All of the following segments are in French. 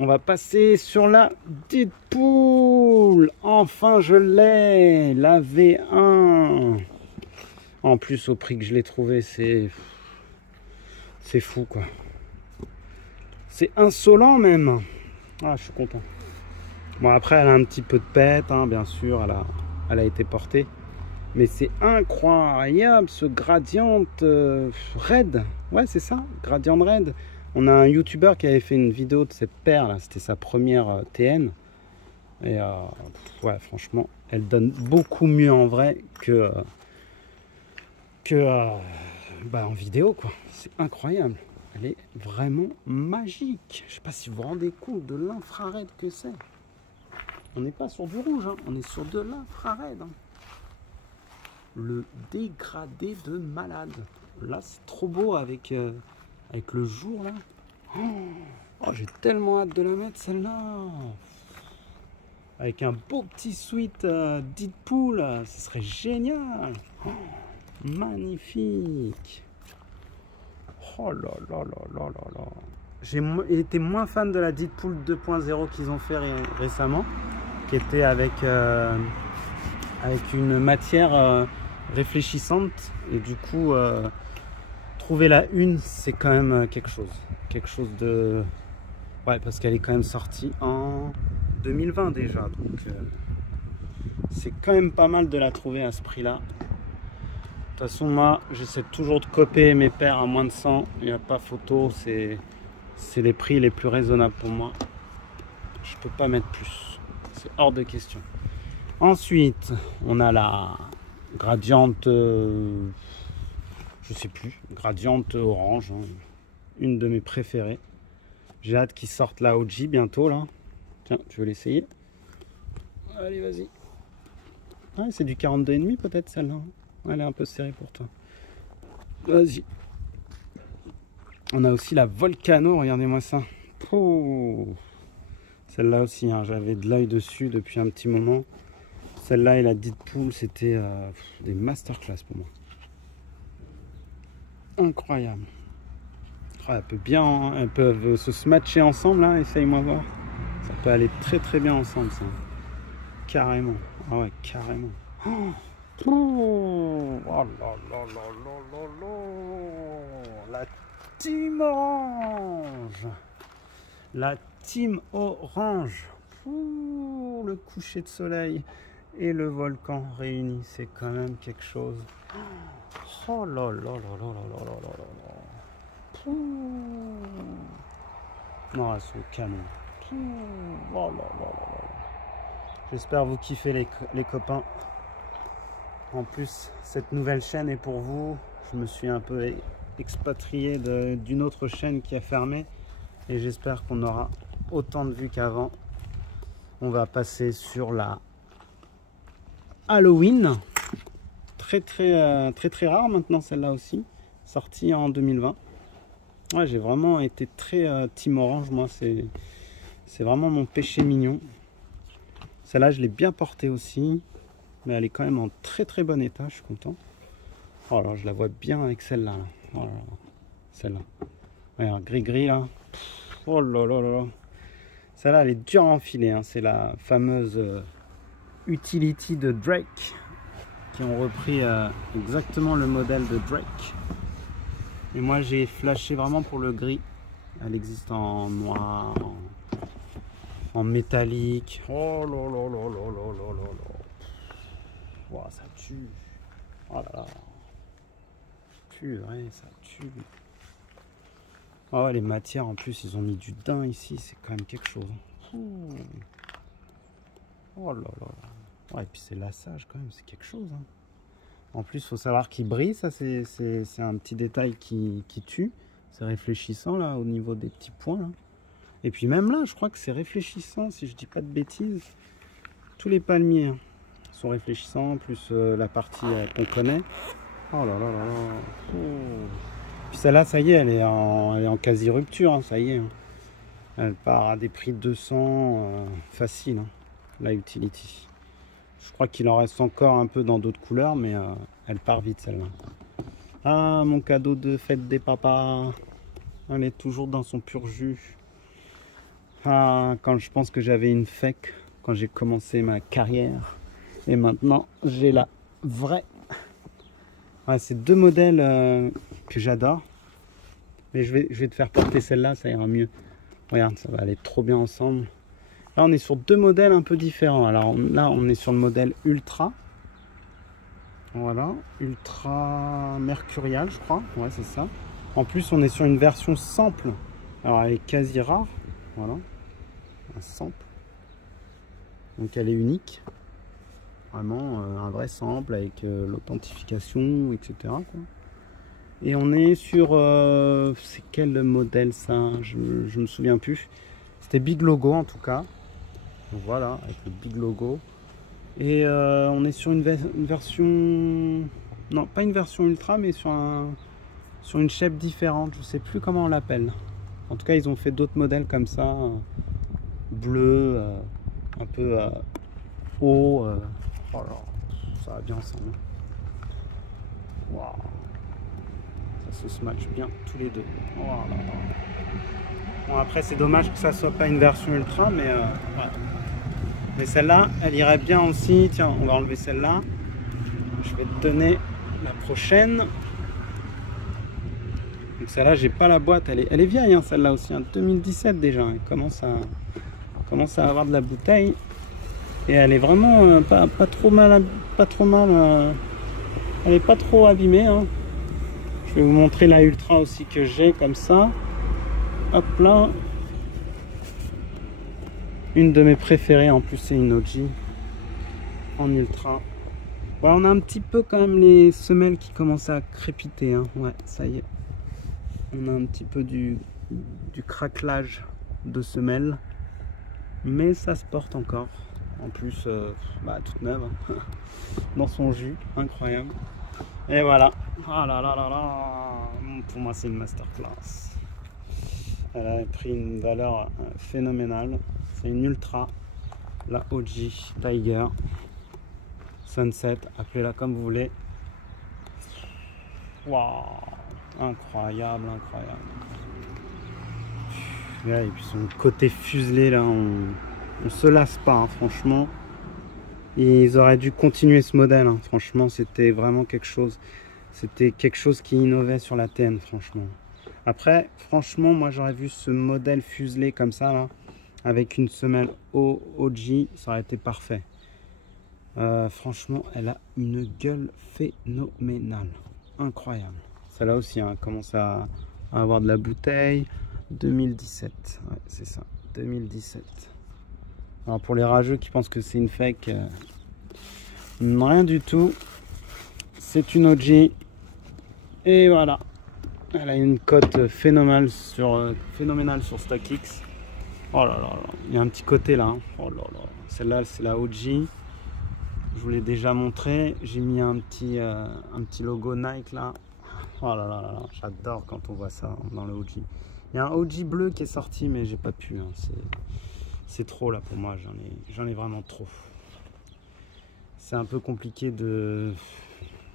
On va passer sur la Deadpool. Enfin, je l'ai. La V1. En plus, au prix que je l'ai trouvé, c'est fou, quoi. C'est insolent, même. Ah, je suis content. Bon, après, elle a un petit peu de pète, hein, bien sûr. Elle a été portée. Mais c'est incroyable, ce Gradient Red. Ouais, c'est ça, Gradient Red. On a un YouTuber qui avait fait une vidéo de cette paire, là. C'était sa première TN. Et ouais, franchement, elle donne beaucoup mieux en vrai que en vidéo, quoi. C'est incroyable. Elle est vraiment magique. Je sais pas si vous vous rendez compte de l'infrared que c'est. On n'est pas sur du rouge, hein. On est sur de l'infrared. Hein. Le dégradé de malade. Là, c'est trop beau avec le jour, là. Oh, j'ai tellement hâte de la mettre, celle-là. Avec un beau petit sweat Deadpool, ce serait génial. Oh, magnifique. Oh là là là là là là. J'ai été moins fan de la Deadpool 2.0 qu'ils ont fait récemment, qui était avec une matière réfléchissante. Et du coup, trouver la une, c'est quand même quelque chose. Quelque chose de... Ouais, parce qu'elle est quand même sortie en 2020 déjà. Donc, c'est quand même pas mal de la trouver à ce prix-là. De toute façon, moi, j'essaie toujours de copier mes paires à moins de 100. Il n'y a pas photo. C'est les prix les plus raisonnables pour moi. Je peux pas mettre plus. C'est hors de question. Ensuite, on a la Gradiente... je sais plus. Gradiente orange. Hein, une de mes préférées. J'ai hâte qu'ils sortent la OG bientôt, là. Tiens, tu veux l'essayer? Allez, vas-y. Ouais, c'est du 42,5 peut-être, celle-là. Elle est un peu serrée pour toi. Vas-y. On a aussi la Volcano, regardez-moi ça. Celle-là aussi, hein, j'avais de l'œil dessus depuis un petit moment. Celle-là et la Deadpool, c'était des masterclass pour moi. Incroyable. Oh, elles peuvent se smatcher ensemble, hein, essaye-moi voir. Ça peut aller très très bien ensemble, ça. Carrément. Ah ouais, carrément. Oh là là là là là là. La team orange. La team orange. Ouh, le coucher de soleil et le volcan réunis, c'est quand même quelque chose. Oh là là là là là là là là là. Non, elles sont canon. Oh là là là là. J'espère vous kiffer les copains. En plus, cette nouvelle chaîne est pour vous. Je me suis un peu expatrié d'une autre chaîne qui a fermé. Et j'espère qu'on aura autant de vues qu'avant. On va passer sur la Halloween. Très très rare maintenant, celle-là aussi. Sortie en 2020. Ouais, j'ai vraiment été très team orange. Moi, c'est vraiment mon péché mignon. Celle-là, je l'ai bien portée aussi. Mais elle est quand même en très très bon état, je suis content. Oh là, je la vois bien avec celle-là. Oh là là. Celle-là. Regarde, gris-gris là. Oh là là là là. Celle-là, elle est dure à enfiler. Hein. C'est la fameuse Utility de Drake. Qui ont repris exactement le modèle de Drake. Et moi, j'ai flashé vraiment pour le gris. Elle existe en noir, en métallique. Oh là là là là là là là là. Wow, ça tue. Oh là là. Purée, ça tue. Oh ouais, les matières en plus, ils ont mis du daim ici, c'est quand même quelque chose. Oh là là. Ouais, et puis c'est lassage quand même, c'est quelque chose. Hein. En plus, il faut savoir qu'il brille, ça c'est un petit détail qui tue. C'est réfléchissant là au niveau des petits points. Là. Et puis même là, je crois que c'est réfléchissant, si je dis pas de bêtises. Tous les palmiers. Hein. Sont réfléchissants, plus la partie qu'on connaît. Oh là là là là. Puis celle-là, ça y est, elle est en quasi rupture, hein, ça y est. Hein. Elle part à des prix de 200 facile, hein, la Utility. Je crois qu'il en reste encore un peu dans d'autres couleurs, mais elle part vite celle-là. Ah, mon cadeau de fête des papas. Elle est toujours dans son pur jus. Ah, quand je pense que j'avais une fake quand j'ai commencé ma carrière. Et maintenant, j'ai la vraie. Ouais, c'est deux modèles que j'adore. Mais je vais te faire porter celle-là, ça ira mieux. Regarde, ça va aller trop bien ensemble. Là, on est sur deux modèles un peu différents. Alors là, on est sur le modèle Ultra. Voilà, Ultra Mercurial, je crois. Ouais, c'est ça. En plus, on est sur une version sample. Alors, elle est quasi rare. Voilà, un sample. Donc, elle est unique. Vraiment un vrai sample avec l'authentification, etc. quoi. Et on est sur... c'est quel modèle ça? Je me souviens plus. C'était Big Logo en tout cas. Donc voilà, avec le Big Logo. Et on est sur une version... Non, pas une version ultra, mais sur une shape différente. Je sais plus comment on l'appelle. En tout cas, ils ont fait d'autres modèles comme ça. Bleu, un peu haut. Oh là, ça va bien ensemble. Waouh. Ça se match bien tous les deux. Oh là là. Bon, après, c'est dommage que ça soit pas une version ultra, mais ouais. Mais celle-là, elle irait bien aussi. Tiens, on va enlever celle-là. Je vais te donner la prochaine. Donc celle-là, j'ai pas la boîte. Elle est vieille, hein, celle-là aussi. Hein, 2017 déjà. Elle commence à avoir de la bouteille. Et elle est vraiment pas trop mal. Elle est pas trop abîmée. Hein. Je vais vous montrer la Ultra aussi que j'ai comme ça. Hop là. Une de mes préférées. En plus, c'est une OG en Ultra. Ouais, on a un petit peu quand même les semelles qui commencent à crépiter. Hein. Ouais, ça y est. On a un petit peu du craquelage de semelles. Mais ça se porte encore. En plus, toute neuve. Hein. Dans son jus. Incroyable. Et voilà. Ah là là là là. Pour moi, c'est une masterclass. Elle a pris une valeur phénoménale. C'est une Ultra. La OG Tiger. Sunset. Appelez-la comme vous voulez. Waouh. Incroyable, incroyable. Ouais, et puis son côté fuselé là, on se lasse pas, hein, franchement. Ils auraient dû continuer ce modèle, hein. Franchement, c'était vraiment quelque chose. C'était quelque chose qui innovait sur la TN, franchement. Après, franchement, moi j'aurais vu ce modèle fuselé comme ça là, avec une semelle OG, ça aurait été parfait. Franchement, elle a une gueule phénoménale, incroyable. Celle-là aussi hein, commence à avoir de la bouteille. 2017, ouais, c'est ça, 2017. Alors pour les rageux qui pensent que c'est une fake, rien du tout. C'est une OG. Et voilà. Elle a une cote phénoménale sur StockX. Oh là là là. Il y a un petit côté là. Hein. Oh là là. Celle-là, c'est la OG. Je vous l'ai déjà montré. J'ai mis un petit logo Nike là. Oh là là là. J'adore quand on voit ça dans le OG. Il y a un OG bleu qui est sorti, mais j'ai pas pu. Hein. C'est trop là pour moi. J'en ai vraiment trop. C'est un peu compliqué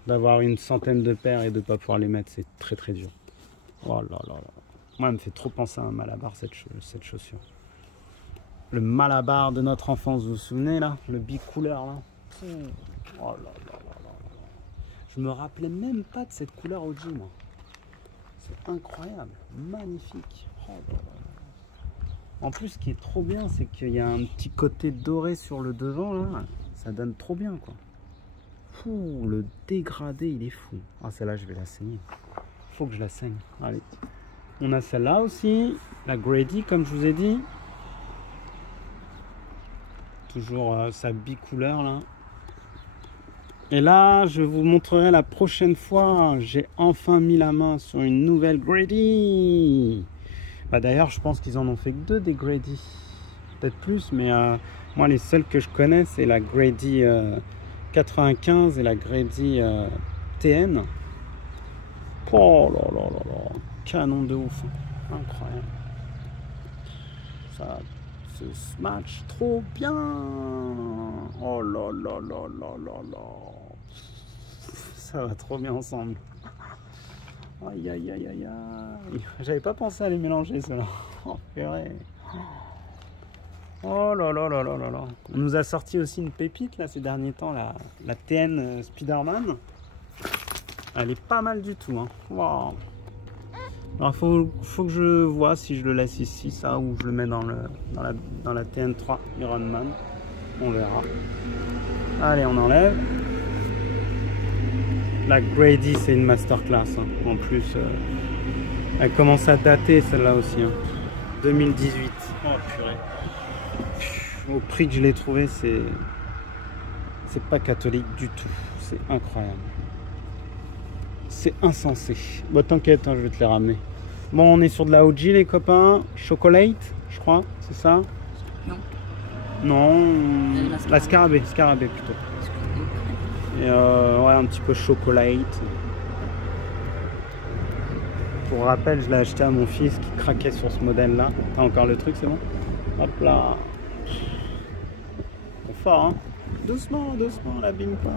d'avoir une centaine de paires et de ne pas pouvoir les mettre. C'est très très dur. Oh là là là. Moi, elle me fait trop penser à un Malabar, cette chaussure. Le Malabar de notre enfance, vous vous souvenez là? Le bicouleur là. Oh là là là là. Je me rappelais même pas de cette couleur OG, moi. C'est incroyable, magnifique. Oh là là là. En plus, ce qui est trop bien, c'est qu'il y a un petit côté doré sur le devant là. Ça donne trop bien quoi. Fou, le dégradé, il est fou. Ah, celle-là, je vais la saigner. Faut que je la saigne. Allez. On a celle-là aussi, la Grady, comme je vous ai dit. Toujours sa bicouleur là. Et là, je vous montrerai la prochaine fois. J'ai enfin mis la main sur une nouvelle Grady. Bah, d'ailleurs, je pense qu'ils en ont fait que deux des Grady. Peut-être plus, mais moi, les seules que je connais, c'est la Grady 95 et la Grady TN. Oh là là là là. Canon de ouf. Incroyable. Ça se match trop bien. Oh là là là là là là. Ça va trop bien ensemble. Aïe aïe aïe aïe aïe. J'avais pas pensé à les mélanger ceux-là. Oh purée. Oh là là là là là là. On nous a sorti aussi une pépite là ces derniers temps, la TN Spider-Man. Elle est pas mal du tout. Hein. Wow. Alors faut que je vois si je le laisse ici, ça, ou je le mets dans la TN3 Iron Man. On verra. Allez, on enlève. La Grady, c'est une masterclass. Hein. En plus, elle commence à dater celle-là aussi. Hein. 2018. Oh purée. Au prix que je l'ai trouvé, c'est pas catholique du tout. C'est incroyable. C'est insensé. Bon, t'inquiète, hein, je vais te les ramener. Bon, on est sur de la OG, les copains. Chocolate, je crois, c'est ça? Non. Non, la scarabée plutôt. Et ouais, un petit peu chocolate. Pour rappel, je l'ai acheté à mon fils qui craquait sur ce modèle-là. T'as encore le truc, c'est bon? Hop là. C'est fort, hein? Doucement, doucement, l'abîme pas.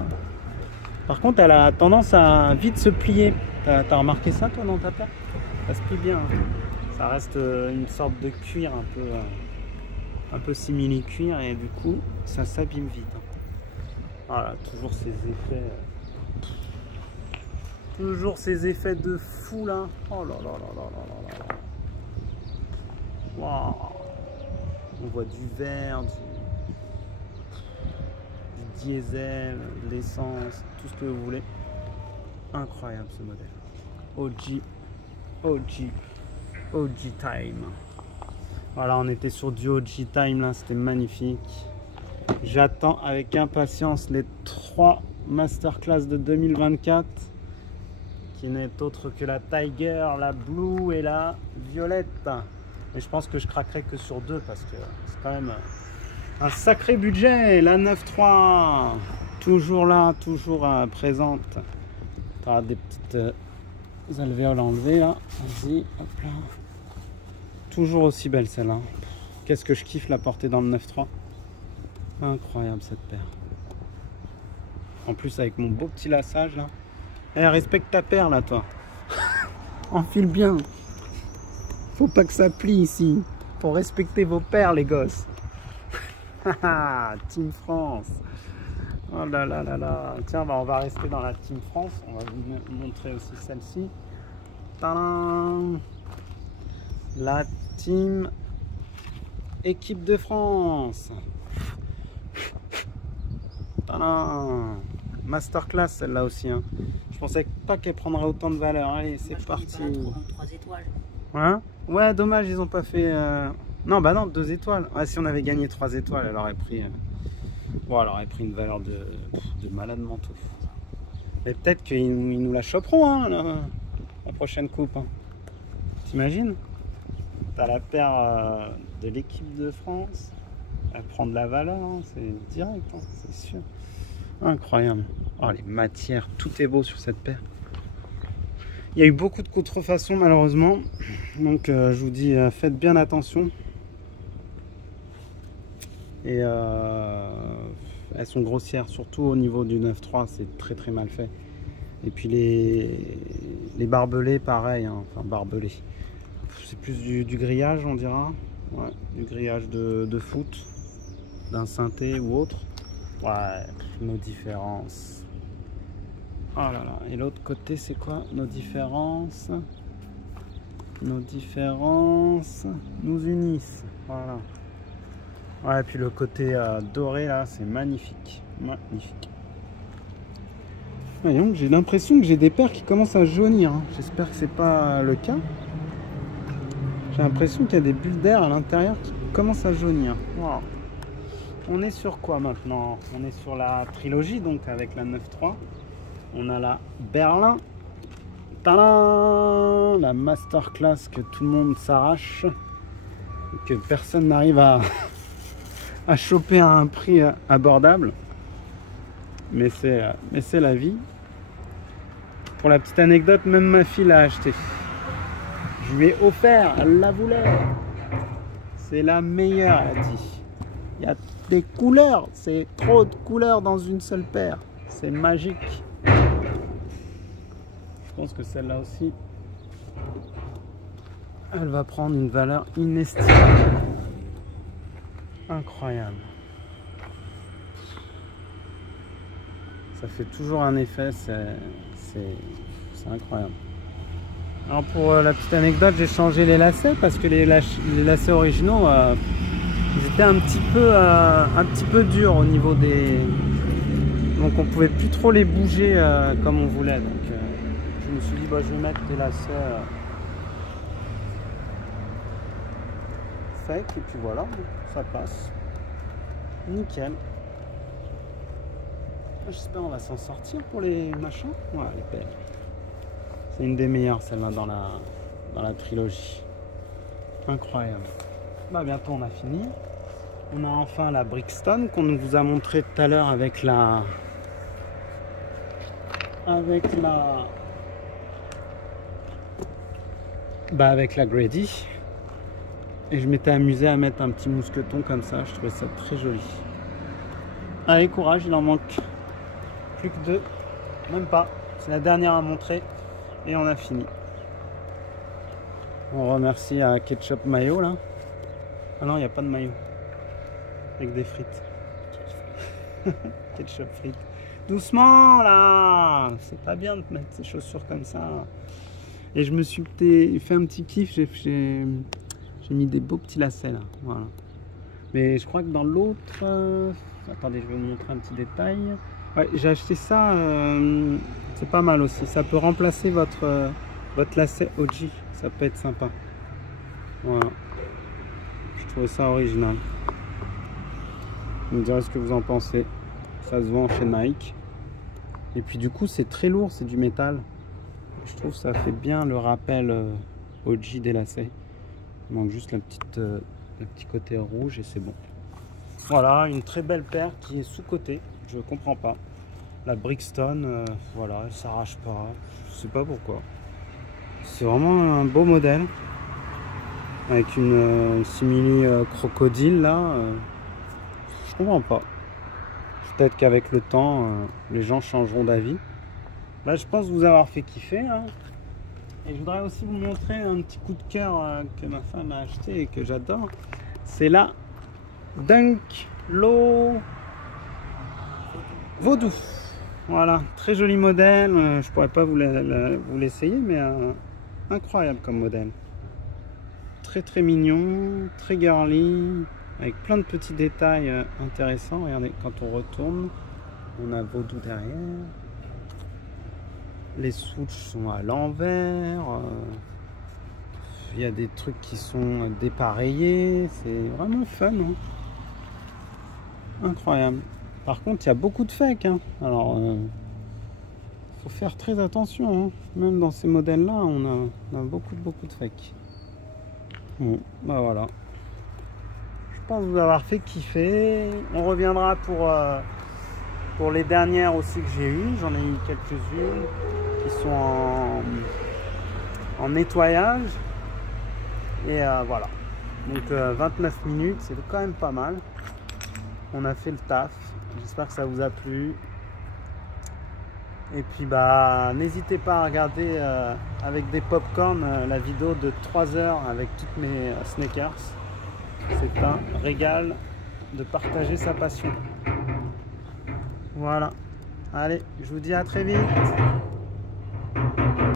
Par contre, elle a tendance à vite se plier. T'as remarqué ça, toi, dans ta paire? Ça se plie bien. Hein. Ça reste une sorte de cuir un peu simili-cuir et du coup, ça s'abîme vite. Hein. Voilà, toujours ces effets. Toujours ces effets de fou là. Oh là là là là là là là. Waouh. On voit du verre, du diesel, de l'essence, tout ce que vous voulez. Incroyable ce modèle. OG Time. Voilà, on était sur du OG Time là, c'était magnifique. J'attends avec impatience les 3 masterclass de 2024 qui n'est autre que la Tiger, la Blue et la Violette. Et je pense que je craquerai que sur 2 parce que c'est quand même un sacré budget. La 9.3 toujours là, toujours présente. Tu as des petites alvéoles enlevées là. Vas-y, hop là. Toujours aussi belle celle-là. Qu'est-ce que je kiffe la porter dans le 9.3. Incroyable cette paire. En plus avec mon beau petit lassage là. Eh, respecte ta paire là toi. Enfile bien. Faut pas que ça plie ici. Faut respecter vos paires les gosses. Team France. Oh là là là là. Tiens, bah, on va rester dans la Team France. On va vous montrer aussi celle-ci. Tadam. La Team Équipe de France. Tadam. Masterclass celle-là aussi. Hein. Je pensais pas qu'elle prendrait autant de valeur. Allez, c'est parti. 3 étoiles. Hein? Ouais, dommage, ils ont pas fait. Non, bah non, 2 étoiles. Ouais, si on avait gagné 3 étoiles, elle aurait pris. Bon, elle aurait pris une valeur de malade manteau. Mais peut-être qu'ils nous la choperont, hein, la prochaine coupe. Hein. T'imagines? T'as la paire de l'équipe de France. Elle prend de la valeur, hein, c'est direct, hein, c'est sûr. Incroyable. Oh, les matières, tout est beau sur cette paire. Il y a eu beaucoup de contrefaçons malheureusement. Donc je vous dis, faites bien attention. Et elles sont grossières, surtout au niveau du 9.3, c'est très très mal fait. Et puis les barbelés, pareil, hein, enfin barbelés. C'est plus du grillage, on dira. Ouais, du grillage de foot, d'un synthé ou autre. Ouais, nos différences. Oh là là, et l'autre côté, c'est quoi nos différences? Nos différences nous unissent. Voilà. Ouais, et puis le côté doré là, c'est magnifique. Magnifique. Voyons, j'ai l'impression que j'ai des paires qui commencent à jaunir. Hein. J'espère que c'est pas le cas. J'ai l'impression qu'il y a des bulles d'air à l'intérieur qui commencent à jaunir. Wow. On est sur quoi maintenant? On est sur la trilogie, donc avec la 9.3. On a la Berlin. Tadam! La masterclass que tout le monde s'arrache. Que personne n'arrive à choper à un prix abordable. Mais c'est la vie. Pour la petite anecdote, même ma fille l'a acheté. Je lui ai offert, elle la voulait. C'est la meilleure, elle a dit. Il y a des couleurs, c'est trop de couleurs dans une seule paire. C'est magique. Je pense que celle-là aussi, elle va prendre une valeur inestimable. Incroyable. Ça fait toujours un effet, c'est incroyable. Alors pour la petite anecdote, j'ai changé les lacets parce que les lacets originaux, ils étaient un petit peu durs au niveau des... Donc on pouvait plus trop les bouger comme on voulait. Donc je me suis dit, bah, je vais mettre des lacets fake et puis voilà, ça passe. Nickel. J'espère qu'on va s'en sortir pour les machins. Ouais, elle est belle. C'est une des meilleures celle-là dans la trilogie. Incroyable. Bah bientôt on a fini. On a enfin la Brixton qu'on vous a montré tout à l'heure avec la Grady. Et je m'étais amusé à mettre un petit mousqueton comme ça. Je trouvais ça très joli. Allez, courage, il en manque plus que 2. Même pas. C'est la dernière à montrer. Et on a fini. On remercie à Ketchup Mayo là. Ah non, il n'y a pas de mayo. Avec des frites. Ketchup frites. Doucement là. C'est pas bien de mettre ces chaussures comme ça. Et je me suis fait un petit kiff. J'ai mis des beaux petits lacets là. Voilà. Mais je crois que dans l'autre... Attendez, je vais vous montrer un petit détail. Ouais, j'ai acheté ça. C'est pas mal aussi. Ça peut remplacer votre lacet OG. Ça peut être sympa. Voilà. Je trouvais ça original. Vous me direz ce que vous en pensez. Ça se vend chez Nike. Et puis du coup, c'est très lourd. C'est du métal. Je trouve que ça fait bien le rappel OG des lacets. Il manque juste le petit côté rouge et c'est bon. Voilà, une très belle paire qui est sous-cotée. Je comprends pas. La Brixton, voilà, elle s'arrache pas. Je sais pas pourquoi. C'est vraiment un beau modèle. Avec une simili crocodile là. Je comprends pas. Peut-être qu'avec le temps, les gens changeront d'avis. Là, je pense vous avoir fait kiffer. Hein. Et je voudrais aussi vous montrer un petit coup de cœur que ma femme a acheté et que j'adore. C'est la Dunk Low Vaudou. Voilà, très joli modèle. Je pourrais pas vous l'essayer, mais incroyable comme modèle. Très très mignon, très girly, avec plein de petits détails intéressants. Regardez, quand on retourne, on a Vaudou derrière. Les swoosh sont à l'envers. Il y a des trucs qui sont dépareillés. C'est vraiment fun. Hein. Incroyable. Par contre, il y a beaucoup de fake. Hein. Alors, faut faire très attention. Hein. Même dans ces modèles-là, on a beaucoup de fake. Bon, bah voilà. Je pense vous avoir fait kiffer. On reviendra pour les dernières aussi que j'ai eues. J'en ai eu quelques-unes qui sont en nettoyage. Et voilà. Donc 29 minutes, c'est quand même pas mal. On a fait le taf. J'espère que ça vous a plu. Et puis bah n'hésitez pas à regarder avec des popcorn la vidéo de 3 heures avec toutes mes sneakers. C'est un régal de partager sa passion. Voilà. Allez, je vous dis à très vite.